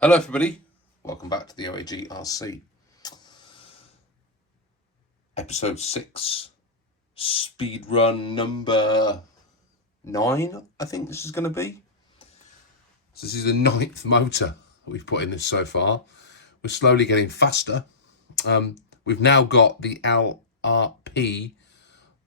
Hello everybody, welcome back to the OAG RC. Episode 6, speed run number 9, I think this is going to be. So this is the 9th motor that we've put in this so far. We're slowly getting faster. We've now got the LRP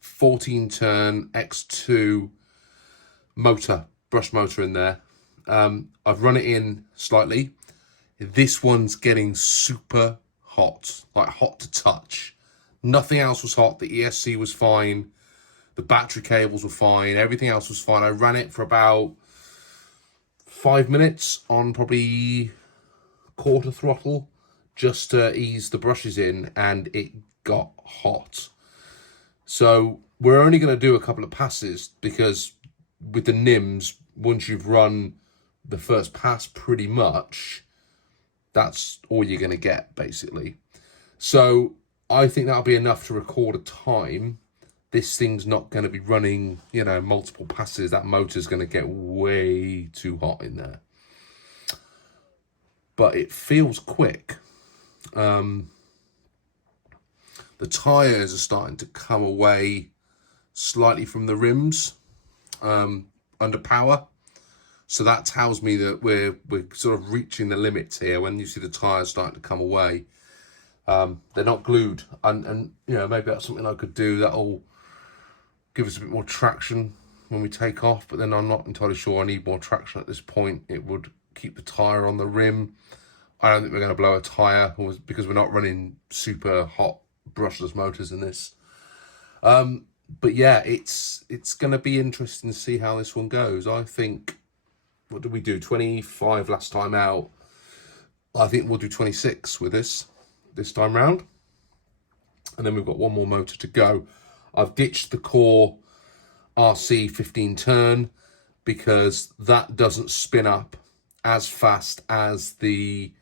14 turn X2 motor, brush motor in there. I've run it in slightly. This one's getting super hot, like hot to touch. Nothing else was hot. The ESC was fine. The battery cables were fine. Everything else was fine. I ran it for about 5 minutes on probably quarter throttle just to ease the brushes in, and it got hot. So we're only going to do a couple of passes because with the NIMS, once you've run the first pass pretty much, that's all you're going to get basically. So I think that'll be enough to record a time. This thing's not going to be running, you know, multiple passes. That motor's going to get way too hot in there. But it feels quick. The tyres are starting to come away slightly from the rims under power. So that tells me that we're sort of reaching the limits here. When you see the tyres starting to come away, they're not glued. And you know, maybe that's something I could do that'll give us a bit more traction when we take off. But then I'm not entirely sure I need more traction at this point. It would keep the tyre on the rim. I don't think we're going to blow a tyre because we're not running super hot brushless motors in this. But yeah, it's going to be interesting to see how this one goes. I think, what did we do? 25 last time out. I think we'll do 26 with this time round. And then we've got one more motor to go. I've ditched the core RC 15 turn because that doesn't spin up as fast as the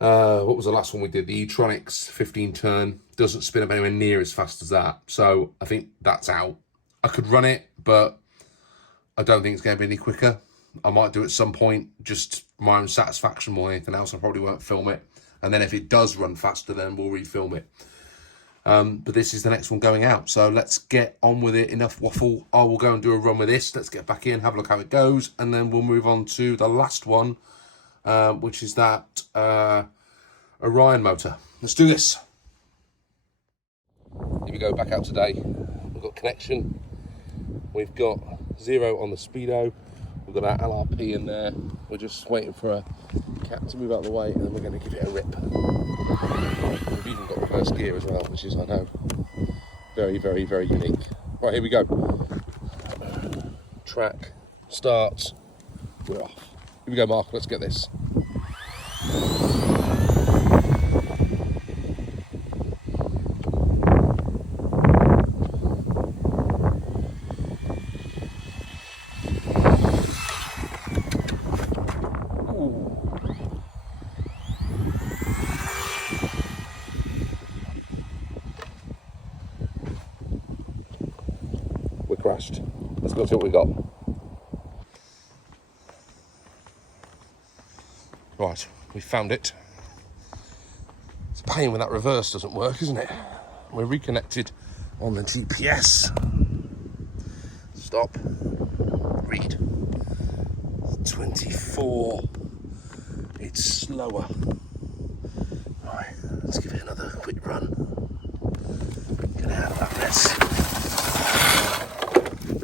what was the last one we did? The Etronixs 15 turn doesn't spin up anywhere near as fast as that. So I think that's out. I could run it, but I don't think it's going to be any quicker. I might do it at some point, just my own satisfaction more than anything else. I probably won't film it. And then if it does run faster, then we'll refilm it. But this is the next one going out. So let's get on with it. Enough waffle. I will go and do a run with this. Let's get back in, have a look how it goes. And then we'll move on to the last one, which is that Orion motor. Let's do this. Here we go, back out today. We've got connection. We've got 0 on the speedo. We've got our LRP in there. We're just waiting for a cap to move out of the way, and then we're going to give it a rip. We've even got reverse gear as well, which is, I know, very, very, very unique. Right, here we go. Track, start, we're off. Here we go, Mark, let's get this. We're crashed. Let's go see what we got. Right, we found it. It's a pain when that reverse doesn't work, isn't it? We're reconnected on the GPS. Stop. Read. 24. It's slower. Right, let's give it another quick run. Get out of that mess.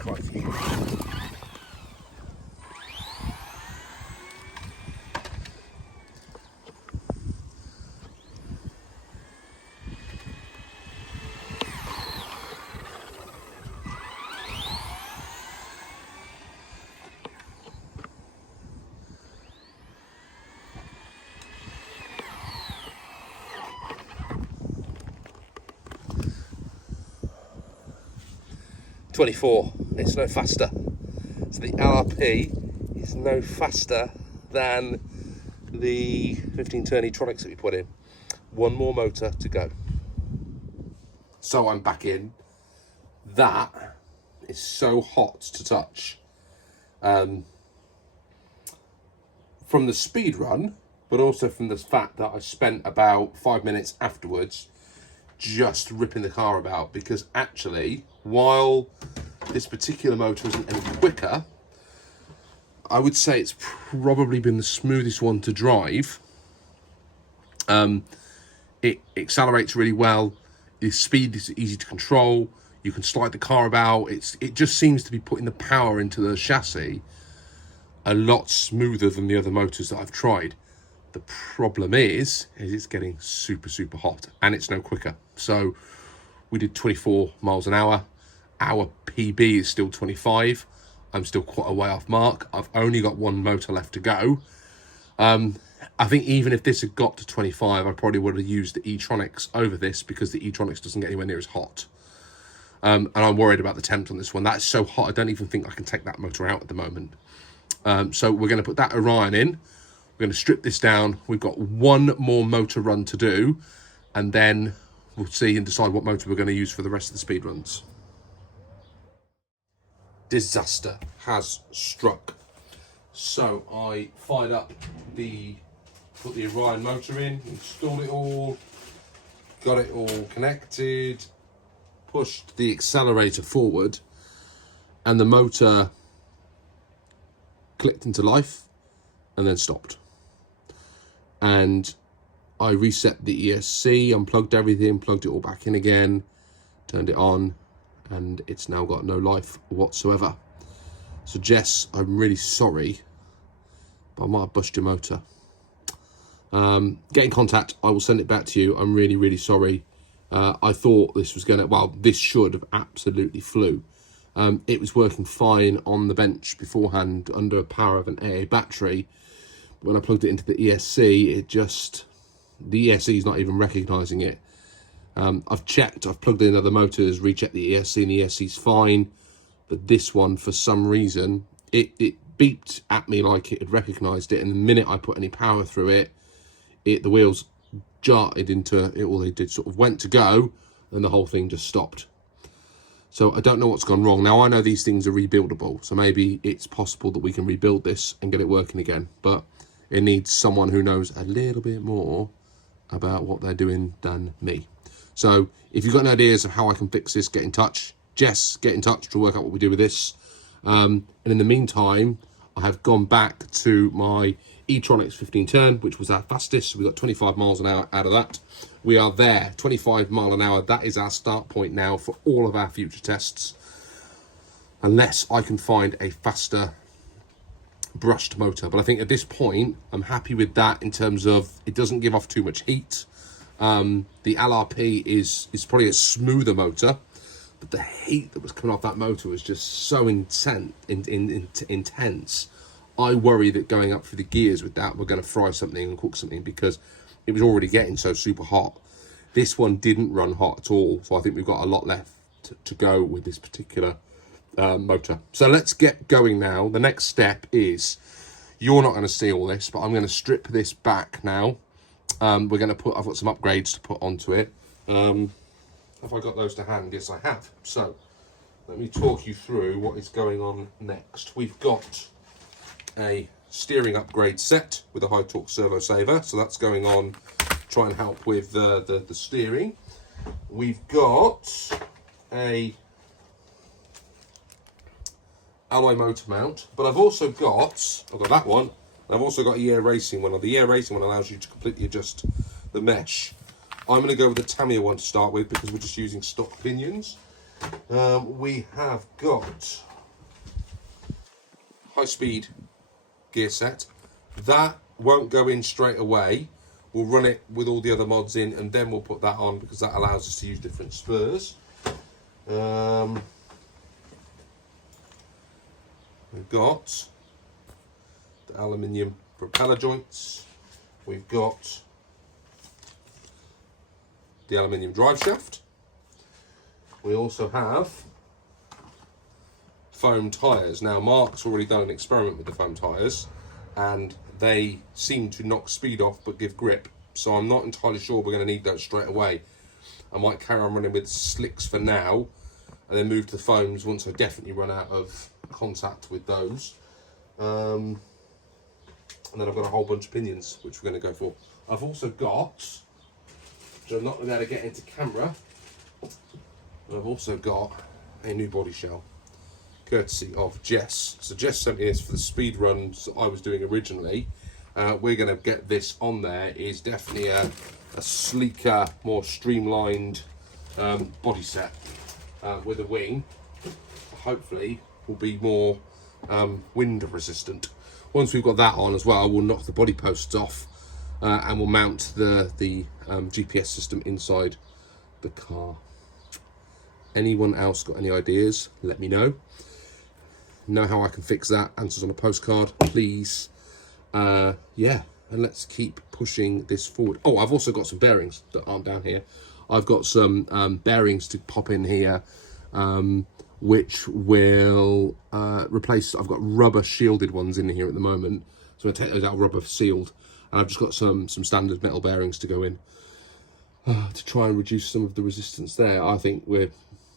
Quite a few. 24, it's no faster. So the LRP is no faster than the 15 turn Etronixs that we put in. One more motor to go. So I'm back in. That is so hot to touch. from the speed run, but also from the fact that I spent about 5 minutes afterwards just ripping the car about, because actually, while this particular motor isn't any quicker, I would say it's probably been the smoothest one to drive. It accelerates really well. The speed is easy to control. You can slide the car about. It just seems to be putting the power into the chassis a lot smoother than the other motors that I've tried. The problem is it's getting super, super hot, and it's no quicker. So we did 24 miles an hour. Our PB is still 25. I'm still quite a way off mark. I've only got one motor left to go. I think even if this had got to 25, I probably would have used the Etronixs over this, because the Etronixs doesn't get anywhere near as hot. And I'm worried about the temp on this one. That's so hot, I don't even think I can take that motor out at the moment. So we're going to put that Orion in. We're going to strip this down. We've got one more motor run to do, and then we'll see and decide what motor we're going to use for the rest of the speed runs. Disaster has struck. So I fired up put the Orion motor in, installed it all, got it all connected, pushed the accelerator forward, and the motor clicked into life and then stopped. And I reset the ESC, unplugged everything, plugged it all back in again, turned it on, and it's now got no life whatsoever. So Jess, I'm really sorry, but I might have bust your motor. Get in contact, I will send it back to you. I'm really, really sorry. I thought this was gonna, well, this should have absolutely flew. It was working fine on the bench beforehand under power of an AA battery. When I plugged it into the ESC, the ESC is not even recognizing it. I've checked, I've plugged in other motors, rechecked the ESC, and the ESC's fine. But this one, for some reason, it beeped at me like it had recognized it, and the minute I put any power through it, the wheels jarted into it, or they did sort of went to go, and the whole thing just stopped. So I don't know what's gone wrong. Now I know these things are rebuildable, so maybe it's possible that we can rebuild this and get it working again, but it needs someone who knows a little bit more about what they're doing than me. So if you've got any ideas of how I can fix this, get in touch. Jess, get in touch to work out what we do with this. And in the meantime, I have gone back to my Etronixs 1510, which was our fastest. So we got 25 miles an hour out of that. We are there, 25 mile an hour. That is our start point now for all of our future tests, unless I can find a faster brushed motor. But I think at this point, I'm happy with that in terms of it doesn't give off too much heat. The LRP is probably a smoother motor, but the heat that was coming off that motor was just so intense. I worry that going up through the gears with that, we're going to fry something and cook something, because it was already getting so super hot. This one didn't run hot at all, so I think we've got a lot left to go with this particular motor. So let's get going now. The next step is, you're not going to see all this, but I'm going to strip this back now. We're going to I've got some upgrades to put onto it. Have I got those to hand? Yes, I have. So let me talk you through what is going on next. We've got a steering upgrade set with a high torque servo saver, so that's going on to try and help with the steering. We've got a alloy motor mount, but I've got that one. I've also got a air racing one. The air racing one allows you to completely adjust the mesh. I'm going to go with the Tamiya one to start with, because we're just using stock pinions. We have got high speed gear set. That won't go in straight away. We'll run it with all the other mods in, and then we'll put that on, because that allows us to use different spurs. We've got the aluminium propeller joints. We've got the aluminium drive shaft. We also have foam tyres. Now Mark's already done an experiment with the foam tyres, and they seem to knock speed off but give grip, so I'm not entirely sure we're going to need those straight away. I might carry on running with slicks for now, and then move to the foams once I definitely run out of contact with those. And then I've got a whole bunch of pinions, which we're going to go for. I've also got, which I'm not going to be able to get into camera, but I've also got a new body shell, courtesy of Jess. So Jess sent me this for the speed runs I was doing originally. We're going to get this on there. It's definitely a sleeker, more streamlined body set with a wing. Hopefully will be more wind resistant. Once we've got that on as well, we'll knock the body posts off and we'll mount the GPS system inside the car. Anyone else got any ideas? Let me know. Know how I can fix that? Answers on a postcard, please. Yeah, and let's keep pushing this forward. Oh, I've also got some bearings that aren't down here. I've got some bearings to pop in here, which will replace, I've got rubber shielded ones in here at the moment. So I'm going to take those out rubber sealed. And I've just got some standard metal bearings to go in to try and reduce some of the resistance there. I think we're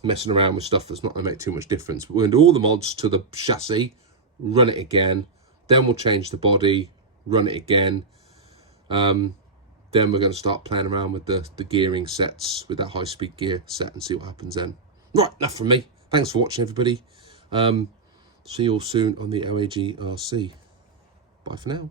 messing around with stuff that's not going to make too much difference. But we're going to do all the mods to the chassis, run it again. Then we'll change the body, run it again. Then we're going to start playing around with the gearing sets, with that high-speed gear set, and see what happens then. Right, enough from me. Thanks for watching, everybody. See you all soon on the OAG RC. Bye for now.